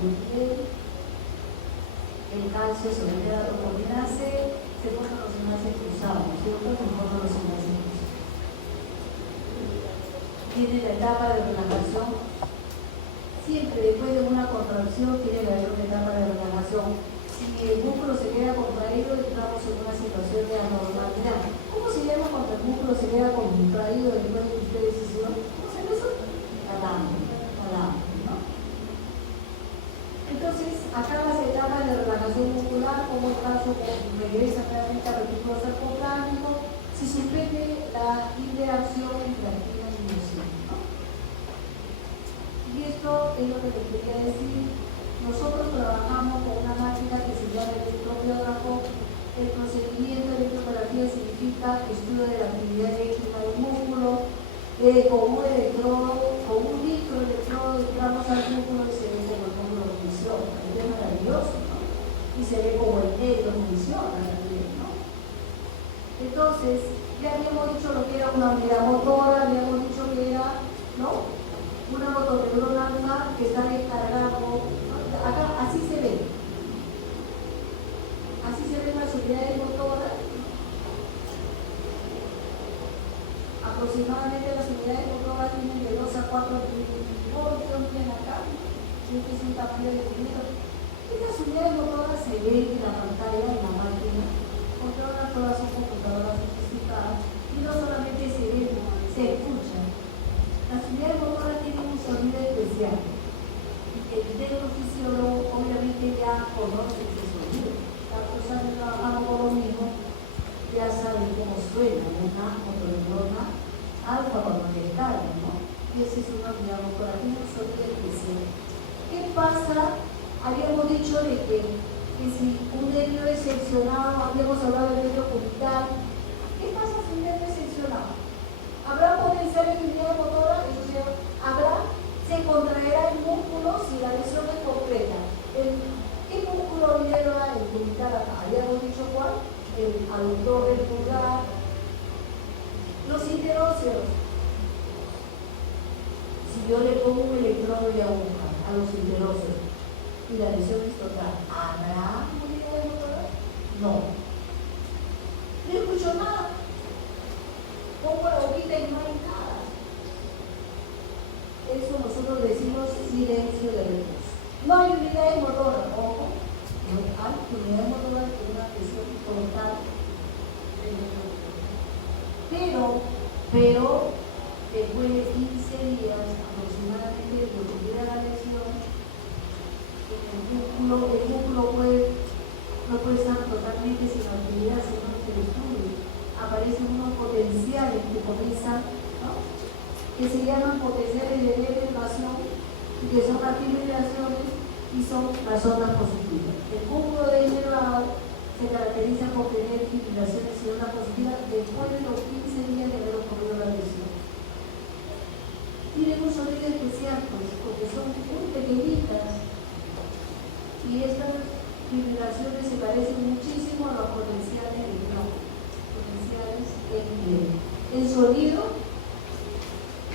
de piel, el calcio se mete a la troponina C, se forman los enlaces cruzados, ¿cierto? Se forman los enlaces cruzados. Tiene la etapa de relajación. Siempre después de una contracción tiene que haber una etapa de relajación. Si el músculo se queda contraído, entramos en una situación de anormalidad. ¿Cómo se llama cuando el músculo se queda contraído después de que ustedes hicieron? ¿Cómo se llama eso? Calambre, ¿no? Entonces, acá las etapas de relajación muscular, como el caso regresa claramente al retículo sarcoplástico, se suspende la interacción entre actina y miosin, ¿no? Y esto es lo que les quería decir. Nosotros trabajamos con una máquina que se llama electromiógrafo. El procedimiento de electroterapia significa estudio de la actividad eléctrica del músculo. Con un electrodo, con un microelectrodo, entramos al músculo y se ve como el músculo funciona. Es maravilloso, ¿no? Y se ve como el nervio funciona también, ¿no? Entonces, ya habíamos dicho lo que era una unidad motora, habíamos dicho que era, ¿no?, una motoneurona alfa que está descargado. Acá así se ven las unidades motoras. Aproximadamente las unidades motoras tienen de 2 a 4 milivoltios, tienen acá, este es un tamaño definido. Estas unidades motoras se ven en la pantalla, en la máquina, porque ahora todas son computadoras sofisticadas, y no solamente se ven, se escuchan. Las unidades motoras tienen un sonido especial. El neurofisiólogo obviamente ya conoce ese sonido. Tantos años trabajando con lo mismo, ya saben cómo suena una motoneurona alfa cuando descarga, ¿no? Y ese es una unidad motora, tiene un sonido especial. ¿Qué pasa? Habíamos dicho de que si un nervio es seccionado, habíamos hablado del nervio cubital. ¿Qué pasa si un nervio es seccionado? ¿Habrá potencial en unidad motora? Eso se contraerá el músculo si la lesión es completa. ¿Qué músculo lidera el cubital acá? Habíamos dicho cuál, el aductor del pulgar, los interóseos. Si yo le pongo un electrodo de aguja a los interóseos y la lesión es total, ¿habrá unidad motora? No. No escucho nada. Pongo la boquita y no hay nada. Eso nosotros decimos silencio de reposo. No hay unidades motoras, ojo. No hay unidades motoras con una presión total. Pero después de 15 días aproximadamente de que tuviera la lesión, el músculo no puede estar totalmente sin actividad, sino que el estudio. Aparecen unos potenciales que comienzan, ¿no?, que se llaman potenciales de denervación, y que son las fibrilaciones y son las ondas positivas. El músculo denervado se caracteriza por tener fibrilaciones y ondas positivas después de los 15 días de haber ocurrido la lesión. Tienen un sonido especial, pues, porque son muy pequeñitas, y estas fibrilaciones se parecen muchísimo a los potenciales de Bloch, potenciales en sonido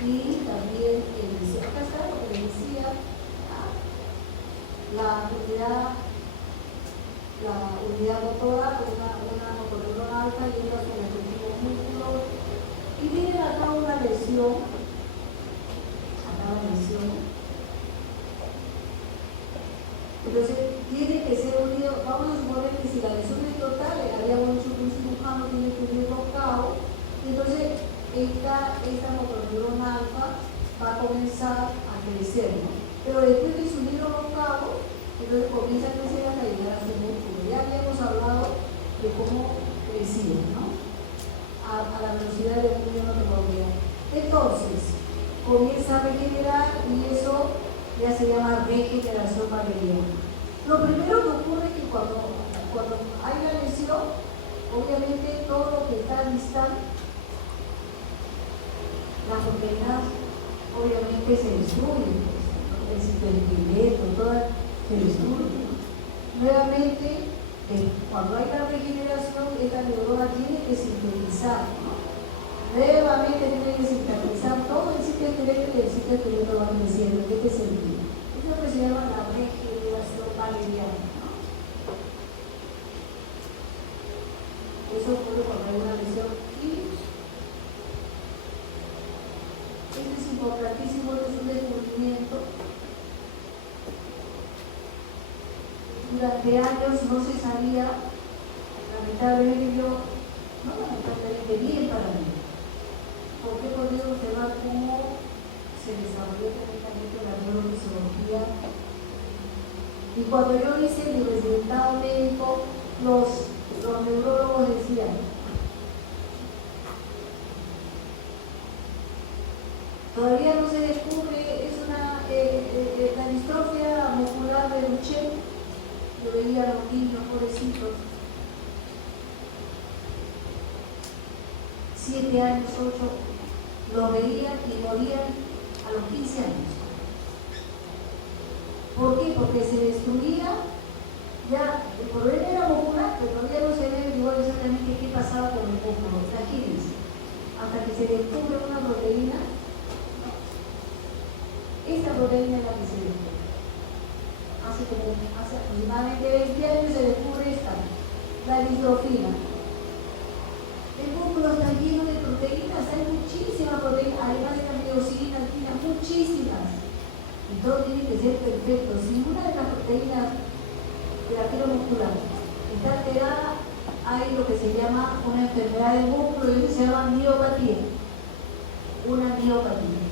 y también en visión. Acá está lo que les decía, la unidad motora, una motoneurona alfa y una con respectivos músculos. Y miren acá una lesión. Entonces tiene que ser unido. Vamos a suponer que si la lesión es total, habíamos dicho que un cirujano tiene que unir los cabos. Entonces esta motoneurona alfa va a comenzar a crecer, ¿no? Pero después de unir los cabos, entonces comienza a crecer hasta llegar a su músculo. Ya habíamos hablado de cómo crecía, ¿no? A la velocidad de 1 millón de velocidad. Entonces comienza a regenerar y eso ya se llama regeneración bacteriana. Lo primero que ocurre es que cuando hay la lesión, obviamente todo lo que está distal, las proteínas obviamente se destruyen, ¿no? El citoesqueleto, todas se destruyen. Nuevamente, cuando hay la regeneración, esta neurona tiene que sintetizar, ¿no? Nuevamente tiene que sintetizar todo el citoesqueleto y el citoesqueleto va creciendo. ¿En qué sentido? Es lo que se llama la regeneración. durante años no se sabía, lamentablemente bien para mí, porque he podido observar cómo se desarrolló perfectamente la neurofisiología. Y cuando yo hice mi resultado médico, los neurólogos decían: todavía no se descubre, es la distrofia muscular de Duchenne. Yo veía a los niños pobrecitos, 7 años, 8, los veían y morían a los 15 años. ¿Por qué? Porque se destruía, ya el problema era muscular, pero todavía no se ve igual exactamente qué pasaba con el músculo. Imagínense, hasta que se descubre una proteína, esta proteína es la que se descubre. Hace aproximadamente 20 años se descubre esta, la distrofina. El músculo está lleno de proteínas, hay muchísimas proteínas, además de la miosina, muchísimas. Y todo tiene que ser perfecto. Si una de las proteínas de la fibra muscular está alterada, hay lo que se llama una enfermedad del músculo y eso se llama miopatía. Una miopatía.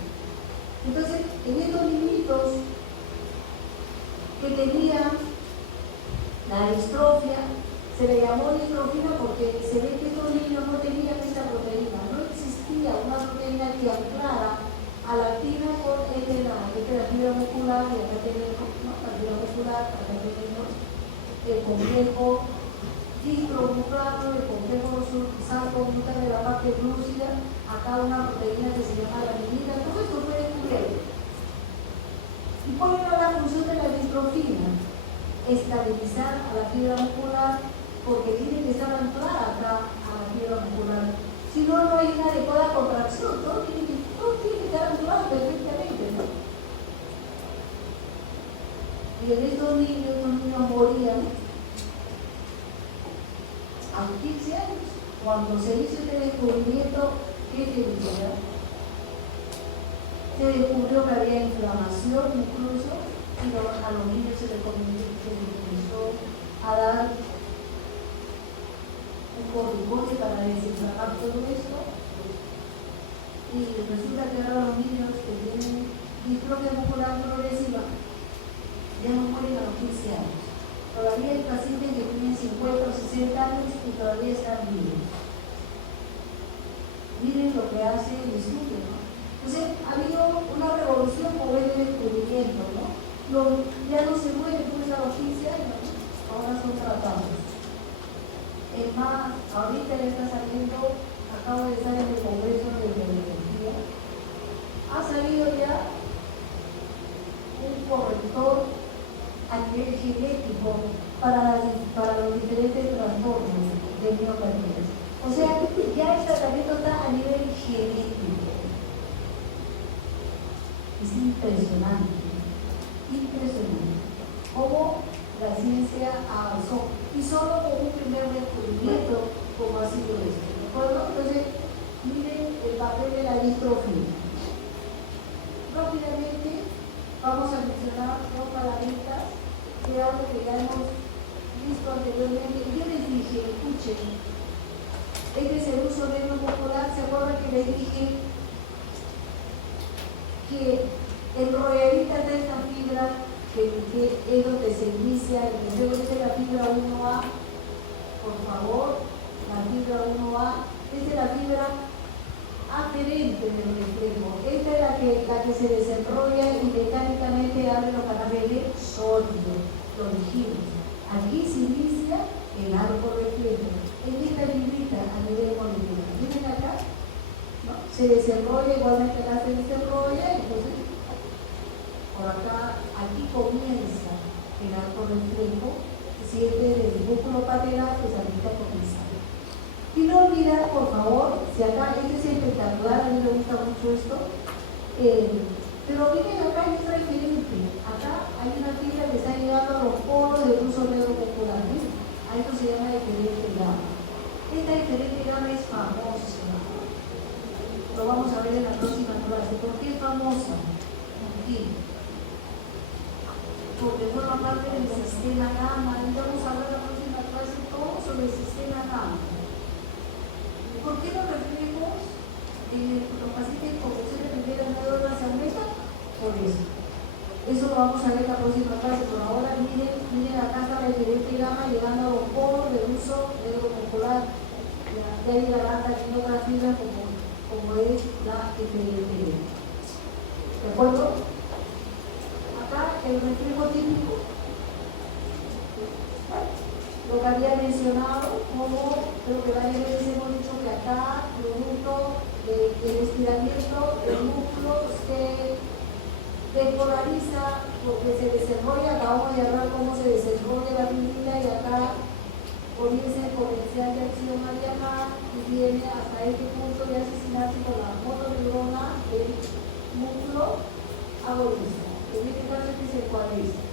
Entonces, en estos niñitos que tenían la distrofia, se le llamó distrofina porque se ve que estos niños no tenían esta proteína, no existía una proteína que anclara a la fibra con la fibra muscular, y acá tenemos la fibra muscular, acá tenemos el complejo distrofusculado, el complejo sarcomutano de la parte glúcida, acá una proteína que se llama la lamina. Todo esto fue descubierto. ¿Y cuál era la función de la distrofina? Estabilizar a la fibra muscular, porque tiene que estar anclada acá a la fibra muscular. Si no, no hay una adecuada contracción, todo tiene que estar anclado perfectamente, ¿no? Y en estos niños morían a los 15 años. Cuando se hizo este descubrimiento, ¿qué felicidad? Se descubrió que había inflamación incluso, y a los niños se les comenzó a dar un corticoide para desinflamar todo esto, y resulta que ahora los niños que tienen distrofia muscular progresiva ya no mueren a los 15 años. Todavía hay pacientes que tienen 50 o 60 años y todavía están vivos. Miren lo que hace el estudio, ¿no? Entonces, ha habido una revolución con el descubrimiento, ¿no? Ya no se muere pues a los 15 años, ¿no? Ahora son tratados. Es más, ahorita ya está saliendo, acabo de estar en el Congreso de Biología, ha salido ya un corrector a nivel genético para los diferentes trastornos de miocarditis. O sea, ya el tratamiento está a nivel genético. Es impresionante, cómo la ciencia avanzó, y solo con un primer descubrimiento como ha sido esto, ¿de acuerdo? Entonces, miren el papel de la distrofia. Rápidamente vamos a mencionar 2 palabritas que es algo que ya hemos visto anteriormente. Yo les dije, escuchen, este es el uso neuromuscular. ¿Se acuerdan que les dije que enrolladita de esta fibra, que es donde se inicia el deseo? Esta es la fibra 1A, por favor, la fibra 1A, esta es la fibra aferente del reflejo, esta es la que se desenrolla y mecánicamente abre los canales de sólido, lo dijimos. Aquí se inicia el arco reflejo, en esta fibrita a nivel molecular. ¿Miren acá? ¿No? Se desenrolla, igualmente acá se desenrolla, entonces por acá, aquí comienza el arco reflejo, si es del músculo patelar, pues aquí está comenzando. Y no olvidar, por favor, si acá, este es espectacular, a mí me gusta mucho esto, pero miren acá hay otra diferente. Acá hay una fibra que está llegando a los polos del uso neuromuscular. A esto se llama diferente gamma. Esta diferente gamma es famosa. Lo vamos a ver en la próxima clase. ¿Por qué es famosa? Aquí. Porque no lo forma parte del sistema gamma. Y vamos a ver la próxima clase todo sobre el sistema gamma. ¿Por qué los reflejos los pacientes con función de primera neuronas se aumentan? Por eso. Eso lo vamos a ver en la próxima clase. Por ahora, miren acá está la diferente gamma llegando a los polos de uso neuromuscular. Ya llegará también otras fibras como es la FLT. ¿De acuerdo? Acá el reflejo típico, lo que había mencionado, como creo que varias veces hemos dicho que acá, producto del estiramiento del músculo se despolariza porque se desarrolla, acabamos de hablar cómo se desarrolla la fibrina y acá comienza el potencial de acción a viajar y viene hasta este punto de asesinarse con la motoneurona del músculo agonista. En este caso este es el cuádriceps.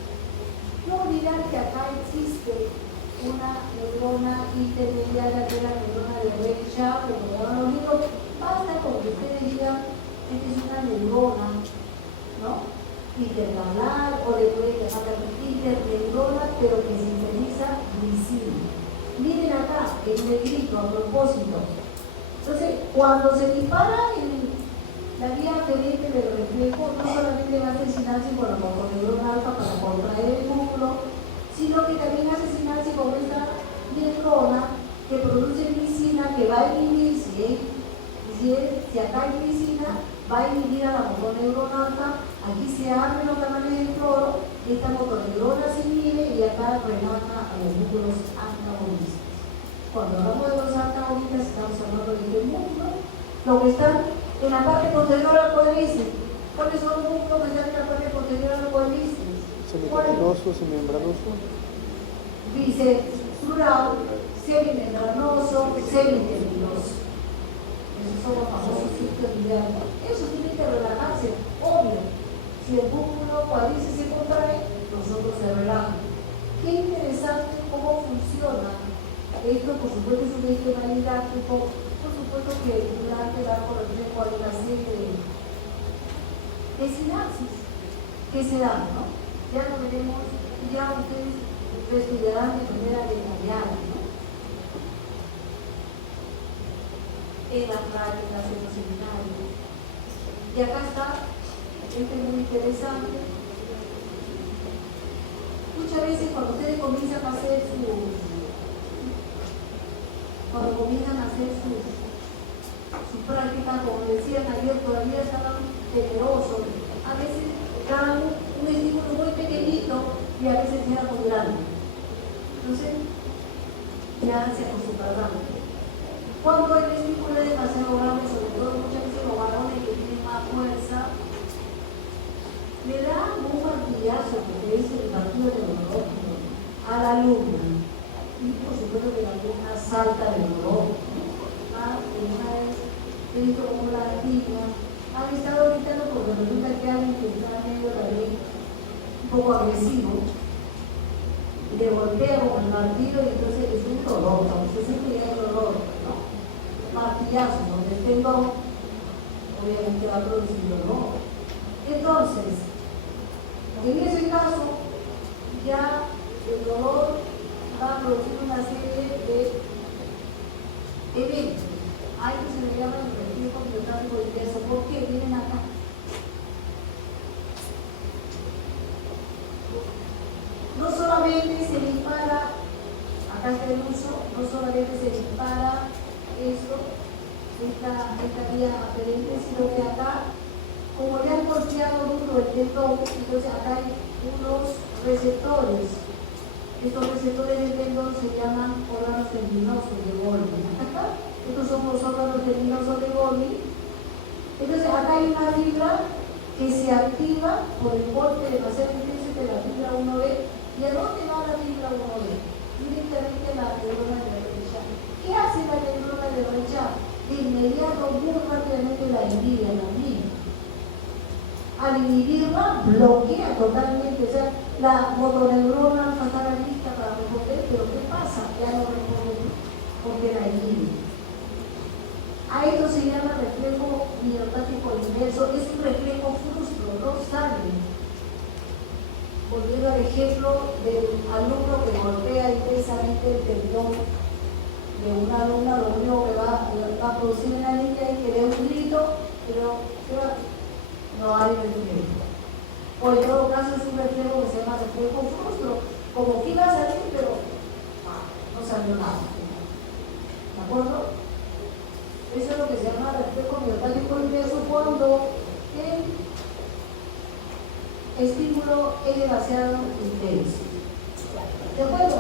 No olvidar que acá existe una neurona intermediaria que es la neurona de Reichard, como llaman los libros. Basta con que ustedes digan esta es una neurona, ¿no? Intercalar, o le pueden llamar interneurona, pero que sintetiza glicina. Miren acá, el negrito a propósito. Entonces, cuando se dispara la vía aferente del reflejo, no solamente va a asesinarse con la motoneurona alfa para contraer el músculo, sino que también va a asesinarse con esta neurona que produce glicina, que va a inhibir, si acá hay glicina, va a inhibir a la motoneurona alfa. Aquí se abren los canales del cloro, esta motoneurona se inhibe y acá relata a los músculos antagonistas. Cuando hablamos de los antagonistas, estamos hablando de este músculo, lo que están en la parte posterior al cuádriceps. ¿Cuáles son los músculos que están en la parte posterior al cuádriceps? Semicapitoso, semimembranoso. Bíceps plural, semimembranoso, semitendinoso. Esos son los famosos sitios diálicos. Eso tiene que relajarse, obvio. Si el músculo cuádriceps se contrae, nosotros se relajan. Qué interesante cómo funciona. Esto, por supuesto, es un esquema didáctico. Por supuesto que durante el arco reflejo hay una serie de sinapsis que se dan, ¿no? Ya lo veremos, ya ustedes lo estudiarán de manera detallada, ¿no? En las prácticas, en los seminarios. Y acá está, este es muy interesante. Muchas veces cuando ustedes comienzan a hacer su práctica, como decían ayer, todavía estaban temerosos. A veces daban un estímulo muy pequeñito y a veces era muy grande. Entonces, ya se acostumbrarán. Cuando el estímulo es demasiado grande, sobre todo muchas veces los varones que tienen más fuerza, le dan un martillazo, porque es el martillo neurológico, a la alumna. Y por supuesto que la alumna salta del dolor. Una vez he visto como las niñas han estado gritando porque resulta que alguien que está medio también un poco agresivo le golpea con el martillo y entonces es un dolor, se siente ya el dolor, ¿no? Martillazo, donde el tendón obviamente va a producir dolor. Entonces, en ese caso, ya el dolor va a producir una serie de eventos. Hay que se le llama el reflejo miocárdico inverso. ¿Por qué? Miren acá. No solamente se dispara, acá está el uso, no solamente se dispara esto, esta vía aferente, sino que acá, como le han golpeado duro el tendón, entonces acá hay unos receptores. Estos receptores del tendón se llaman órganos tendinosos de Golgi. Estos son los órganos tendinosos de Golgi. Entonces acá hay una fibra que se activa por el golpe demasiado intenso de la fibra 1B. ¿Y a dónde va la fibra 1B? Directamente a la neurona de Reichard. ¿Qué hace la neurona de Reichard? De inmediato, muy rápidamente la inhibe a la misma. Al inhibirla, bloquea totalmente. O sea, la motoneurona alfa está lista para responder, pero ¿qué pasa? Ya no responde porque la inhibe. A esto se llama reflejo miotático inverso. Es un reflejo frustro, no sale. volviendo al ejemplo del alumno que golpea intensamente el tendón de una alumna, lo único que va a producir en la niña es que dé un grito, pero no hay reflejo. O en todo caso es un reflejo que se llama reflejo frustro, como que iba a salir, pero no salió nada. ¿De acuerdo? Eso es lo que se llama reflejo miotánico inverso cuando el estímulo es demasiado intenso. ¿De acuerdo?